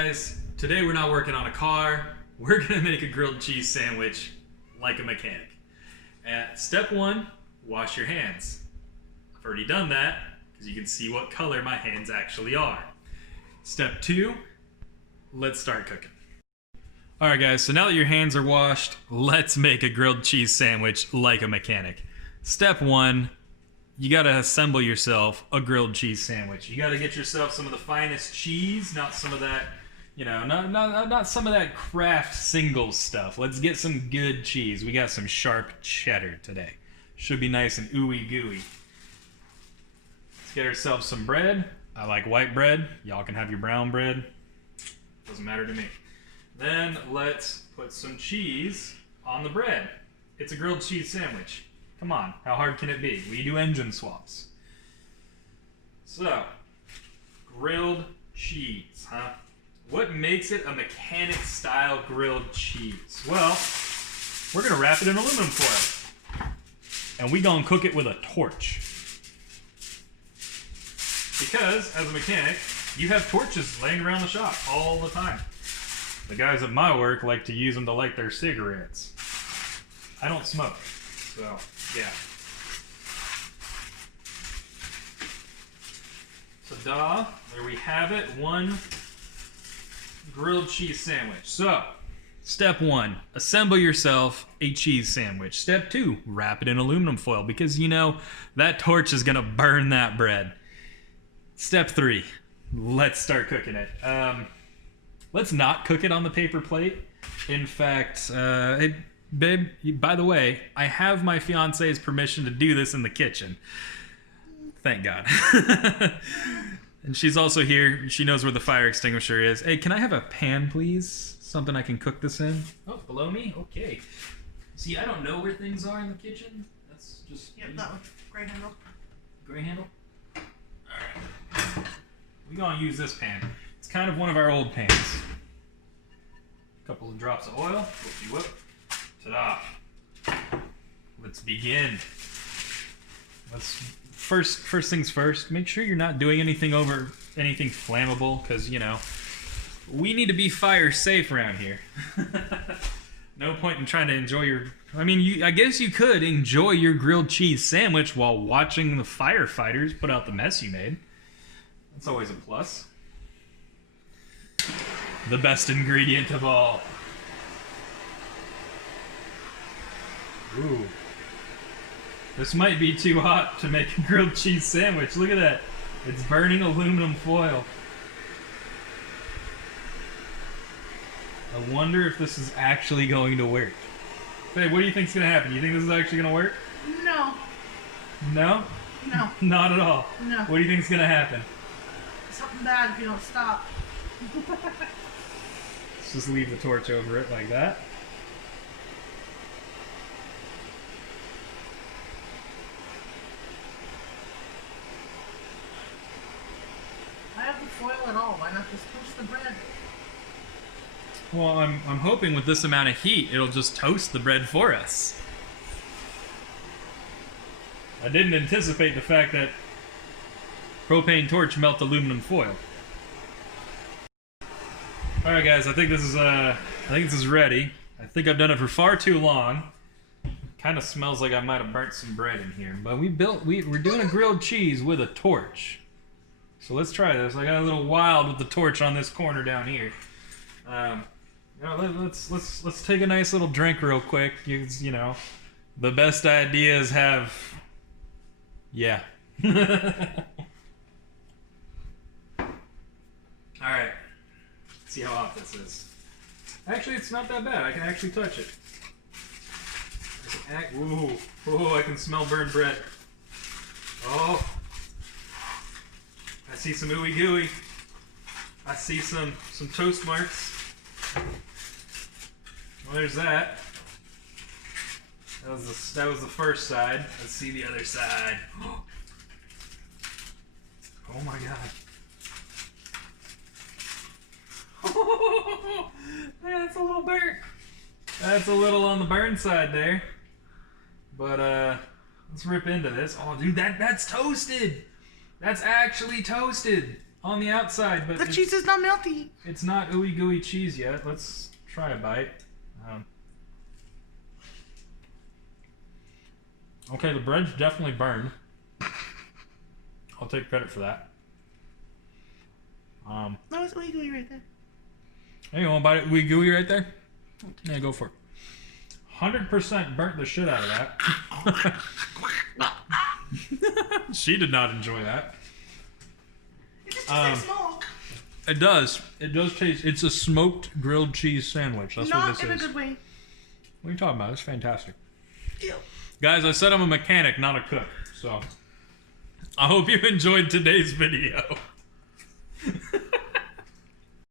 Guys, today we're not working on a car. We're gonna make a grilled cheese sandwich like a mechanic. Step one, wash your hands. I've already done that because you can see what color my hands actually are. Step two, let's start cooking. All right guys, so now that your hands are washed, let's make a grilled cheese sandwich like a mechanic. Step one, you gotta assemble yourself a grilled cheese sandwich. You gotta get yourself some of the finest cheese, not some of that, not some of that Kraft single stuff. Let's get some good cheese. We got some sharp cheddar today. Should be nice and ooey gooey. Let's get ourselves some bread. I like white bread. Y'all can have your brown bread. Doesn't matter to me. Then let's put some cheese on the bread. It's a grilled cheese sandwich. Come on, how hard can it be? We do engine swaps. So, grilled cheese, huh? What makes it a mechanic-style grilled cheese? Well, we're gonna wrap it in aluminum foil. And we gonna cook it with a torch. Because, as a mechanic, you have torches laying around the shop all the time. The guys at my work like to use them to light their cigarettes. I don't smoke, so yeah. Ta-da, there we have it, one grilled cheese sandwich. So, step one, assemble yourself a cheese sandwich. Step two, wrap it in aluminum foil because you know that torch is gonna burn that bread. Step three, let's start cooking it. Let's not cook it on the paper plate. In fact, hey, babe, by the way, I have my fiance's permission to do this in the kitchen. Thank God. And she's also here. She knows where the fire extinguisher is. Hey, can I have a pan, please? Something I can cook this in. Oh, below me? Okay. See, I don't know where things are in the kitchen. That's just... Yep, that one. Gray handle. Gray handle? Alright. We're gonna use this pan. It's kind of one of our old pans. A couple of drops of oil. Whoopie-whoop. Ta-da. Let's begin. First things first, make sure you're not doing anything flammable, because, you know, we need to be fire safe around here. No point in trying to enjoy your... I guess you could enjoy your grilled cheese sandwich while watching the firefighters put out the mess you made. That's always a plus. The best ingredient of all. Ooh. This might be too hot to make a grilled cheese sandwich. Look at that. It's burning aluminum foil. I wonder if this is actually going to work. Babe, what do you think's going to happen? You think this is actually going to work? No. No? No. Not at all. No. What do you think's going to happen? Something bad if you don't stop. Let's just leave the torch over it like that. Why have the foil at all? Why not just toast the bread? Well, I'm hoping with this amount of heat, it'll just toast the bread for us. I didn't anticipate the fact that propane torch melt aluminum foil. All right, guys, I think this is ready. I think I've done it for far too long. Kind of smells like I might have burnt some bread in here, but we're doing a grilled cheese with a torch. So let's try this. I got a little wild with the torch on this corner down here. Let's take a nice little drink real quick. You know, the best ideas have, yeah. All right. Let's see how hot this is. Actually, it's not that bad. I can actually touch it. Ooh, I can smell burned bread. Oh. I see some ooey gooey. I see some toast marks. Well, there's that. That was the first side. Let's see the other side. Oh my god. That's a little burnt. That's a little on the burn side there. But let's rip into this. Oh dude, that's toasted. That's actually toasted. on the outside, but The cheese is not melty. it's not ooey gooey cheese yet. Let's try a bite. Okay, the bread's definitely burned. I'll take credit for that. No, it's ooey gooey right there. Hey, you want to bite it ooey gooey right there? Yeah, go for it. 100% burnt the shit out of that. She did not enjoy that. It just tastes like smoke. It does. It does taste. It's a smoked grilled cheese sandwich. That's what Not this in a is. good way. What are you talking about? It's fantastic. Ew. Guys, I said I'm a mechanic, not a cook. So, I hope you enjoyed today's video.